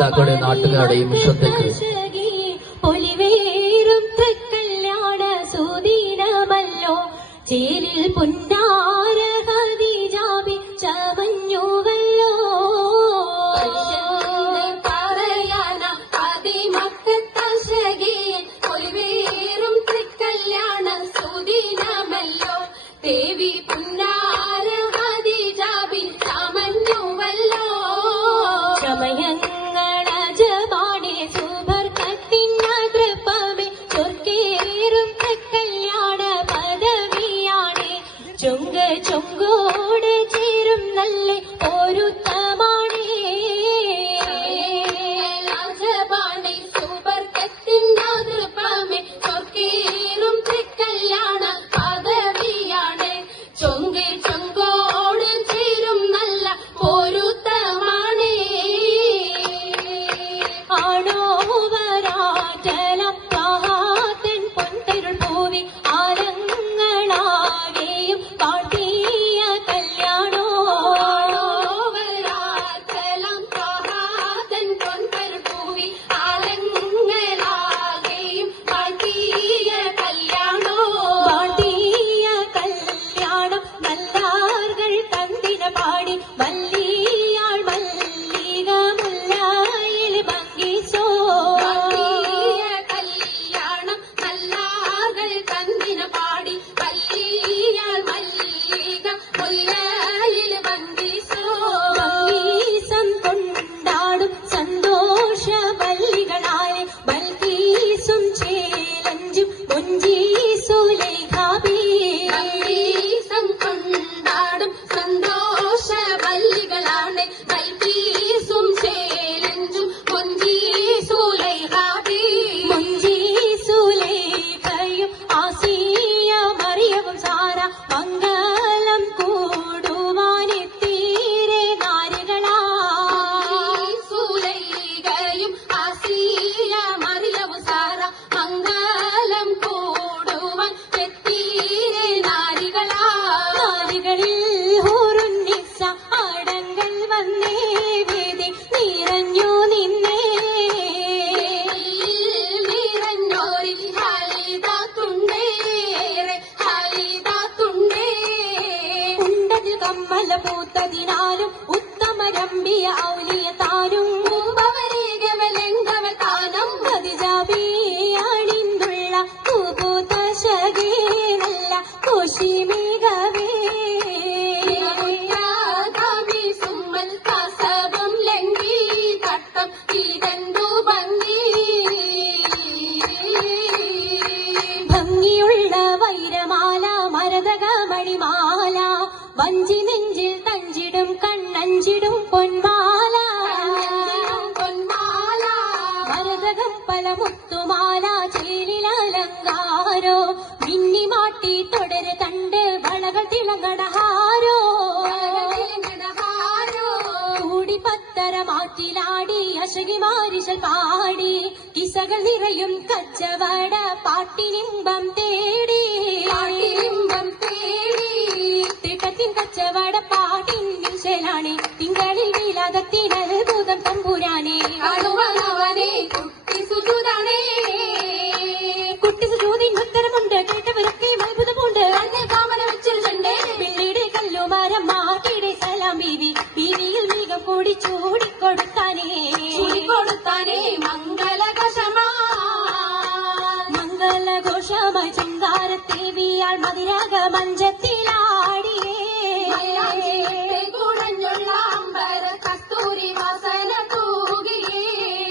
രക്ഷിതാക്കളുടെയും നാട്ടുകാരുടെയും ശ്രദ്ധയ്ക്ക് പൊലിവേറും തൃക്കല്യാണ സുദിനമല്ലോ ചേലിൽ പുന്നാര ഖദീജാബി ചമഞ്ഞുവല്ലോ പറയാന അതിമക്കത്തശകിയിൽ പൊലിവേറും തൃക്കല്യാണ സുദിനമല്ലോ ദേവി പുന്നാര ഖദീജാബി ചമഞ്ഞുവല്ലോ സമയങ്ങളജമാണേ സുബർക്കത്തിൻ കൃപമേ ചൊർക്കേറും കല്യാണ പദവിയാണേ ചൊങ്കോട് ചേരും നല്ല ഒരുത്തമാണേ രാജമാണേ സുബർക്കത്തിൻ കൃപമേ ചൊർക്കേറും കല്യാണ പദവിയാണേ ചൊങ്കോട് ചേരും നല്ല ഒരുത്തമാണേ ആണോവരാറ്റലം പാഹാത്തൻ പൊൻതരുൾ പൂവി ആരങ്ങളാകെയും പാട്ടിയ കല്യാണോ ആണോവരാറ്റലം പാഹാത്തൻ പൊൻതരുൾ പൂവി ആരങ്ങളാകെയും പാട്ടിയ കല്യാണോ പാട്ടിയ കല്യാണം നല്ലാർകൾ തന്തിന പാടി മല്ലിയാൾ മല്ലിക മുല്ലായിൽ ഭംഗിച്ചോ കല്യാണം നല്ലാർകൾ തന്തിന പാടി മല്ലിയാൾ മല്ലിക മുല്ലായിൽ ഭംഗിച്ചോ ഭംഗീസം കൊണ്ടാടും സന്തോഷ മല്ലികളായ ബൽക്കീസും ചേലഞ്ചും മുഞ്ചീസുലേഖാബി ഭംഗീസം കൊണ്ടാടും സന്തോഷ മല്ലികളാണ് ബൽക്കീസും ചേലഞ്ചും മുഞ്ചീസുലേഖാബി മുഞ്ചീസുലേഖയും ആസിയ മറിയവും സാര മംഗളം കൂടുവാനെത്തീരെ നാരികളാ സുലൈഖയും ആസിയ മറിയവും സാര മംഗളം കൂടുവാൻ എത്തീരെ നാരികളാ നാരികളിൽ ഹൂറുന്നിസ ആടങ്ങൾ വന്നേ വേദി നിറഞ്ഞു നിന്നേ നിറഞ്ഞോരിൽ ഹാലിദാത്തുണ്ടേ ഉണ്ടതിൽ കമ്മല പൂത്തതിനാലും ഉത്തമരമ്പിയ ഔലിയത്താനും ും ഖദീജാബിയാണിന്നുള്ള പൂപൂത്ത ശകീനല്ല കോശിമികവേ സുമ്മൽ കസവും ലംഘി തട്ടം ഇതെന്തു ഭംഗിയുള്ള വൈരമാല മരതക മണിമാല വഞ്ചി നെഞ്ചിൽ തഞ്ചിടും കണ്ണഞ്ചിടും പൊന്മാല മരതകം പല മുത്തുമാല ചേലിലലങ്കാരോ മിന്നിമാട്ടി തുടര് തണ്ട് വളകൾ തിളങ്ങടഹാരോ കൂടി പത്തര മാറ്റിലാടി അശകി മാരിശൽ പാടി കിസകൾ നിറയും കച്ചവട പാട്ടിനിമ്പം തേടി തിട്ടത്തിൻ കച്ചവട പാട്ടിൻ വിശലാണ് തിങ്കളിൽ വിലാദത്തിനൽ ഭൂതം തമ്പുരാനെ കുട്ടി സുജൂതിൻ ഉത്തരമുണ്ട് കേട്ടവരൊക്കെ അത്ഭുതമുണ്ട് കാമന വെച്ചിട്ടുണ്ട് പിള്ളീട് കല്ലുമരം മാട്ടിയുടെ സലാം ബീവി ബീവിയിൽ മികം കൂടി ചൂടിക്കൊടുത്താനേ മംഗളഘോഷമായി ചിങ്കാരത്തേവിയാൾ മതിരാഗ മഞ്ചത്തിലാടിയേ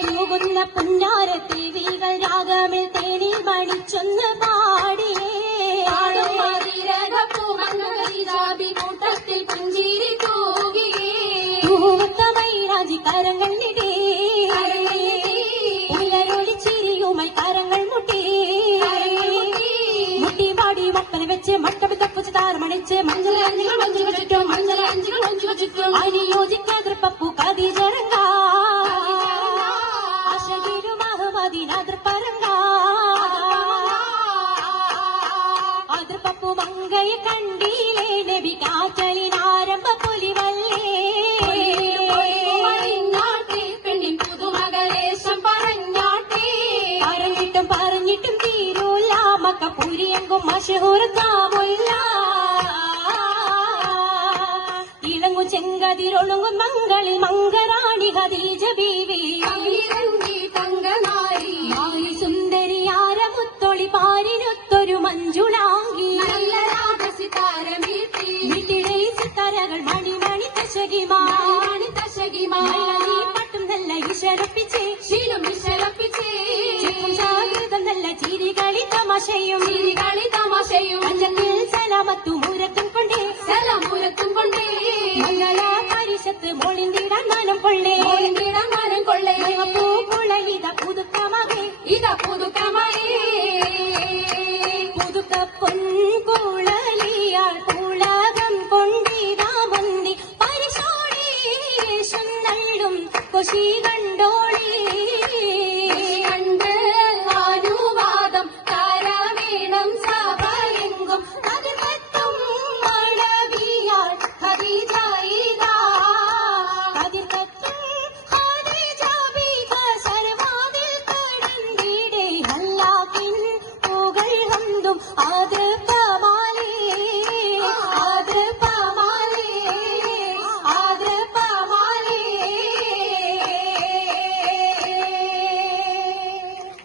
തൂകുന്ന പുന്നാരത്തേവികൾ രാഗമിൽ തേനിൽ മണിച്ചൊന്ന് പാടിയേ കൂട്ടത്തിൽ പുഞ്ചിരി തൂകിയേ രാജിക്കാരങ്ങൾ നിടേ ഉയരൊളിച്ചിരിയുമായി കാരങ്ങൾ മുട്ടി മുട്ടിപാടി മപ്പന വെച്ച് മട്ടപ്പ് തപ്പുച്ച് താരമണിച്ച് മഞ്ഞൾ ചുറ്റും അനുയോജിക്കാതൃ പപ്പു കതിജറങ്ക അശകിരും അഹമ്മദിനാതൃ പരങ്ക അതിർപ്പപ്പു മങ്കയെ കണ്ടീലേ നബി കാറ്റലിനാരംഭ പൊലിവല്ലേ പെണ്ണിൻ പുതുമ മിഴിയെങ്കും മഷഹൂർക്കാവില്ല ഇളങ്ങു ചെങ്കതിരൊളുങ്ങും മങ്ങളിൽ മംഗറാണി ഖദീജ ബീവി തങ്കനാരി സുന്ദരിയാര മുത്തൊളി പാരിനൊത്തൊരു മഞ്ജുളാങ്കി നല്ല രാജസിതാരമീട്ടി വീട്ടിലെ സിത്താരകൾ മണിമണി തശകിമാണി തശകിമാണി പട്ടും നല്ല ഇശലപ്പിച്ചേ ശീലം വിശലപ്പിച്ചേ ജാഗ്രത നല്ല ചിരികളി തമാശയും ചിരികളി തമാശയും അഞ്ചത്തിൽ സലാമത്തും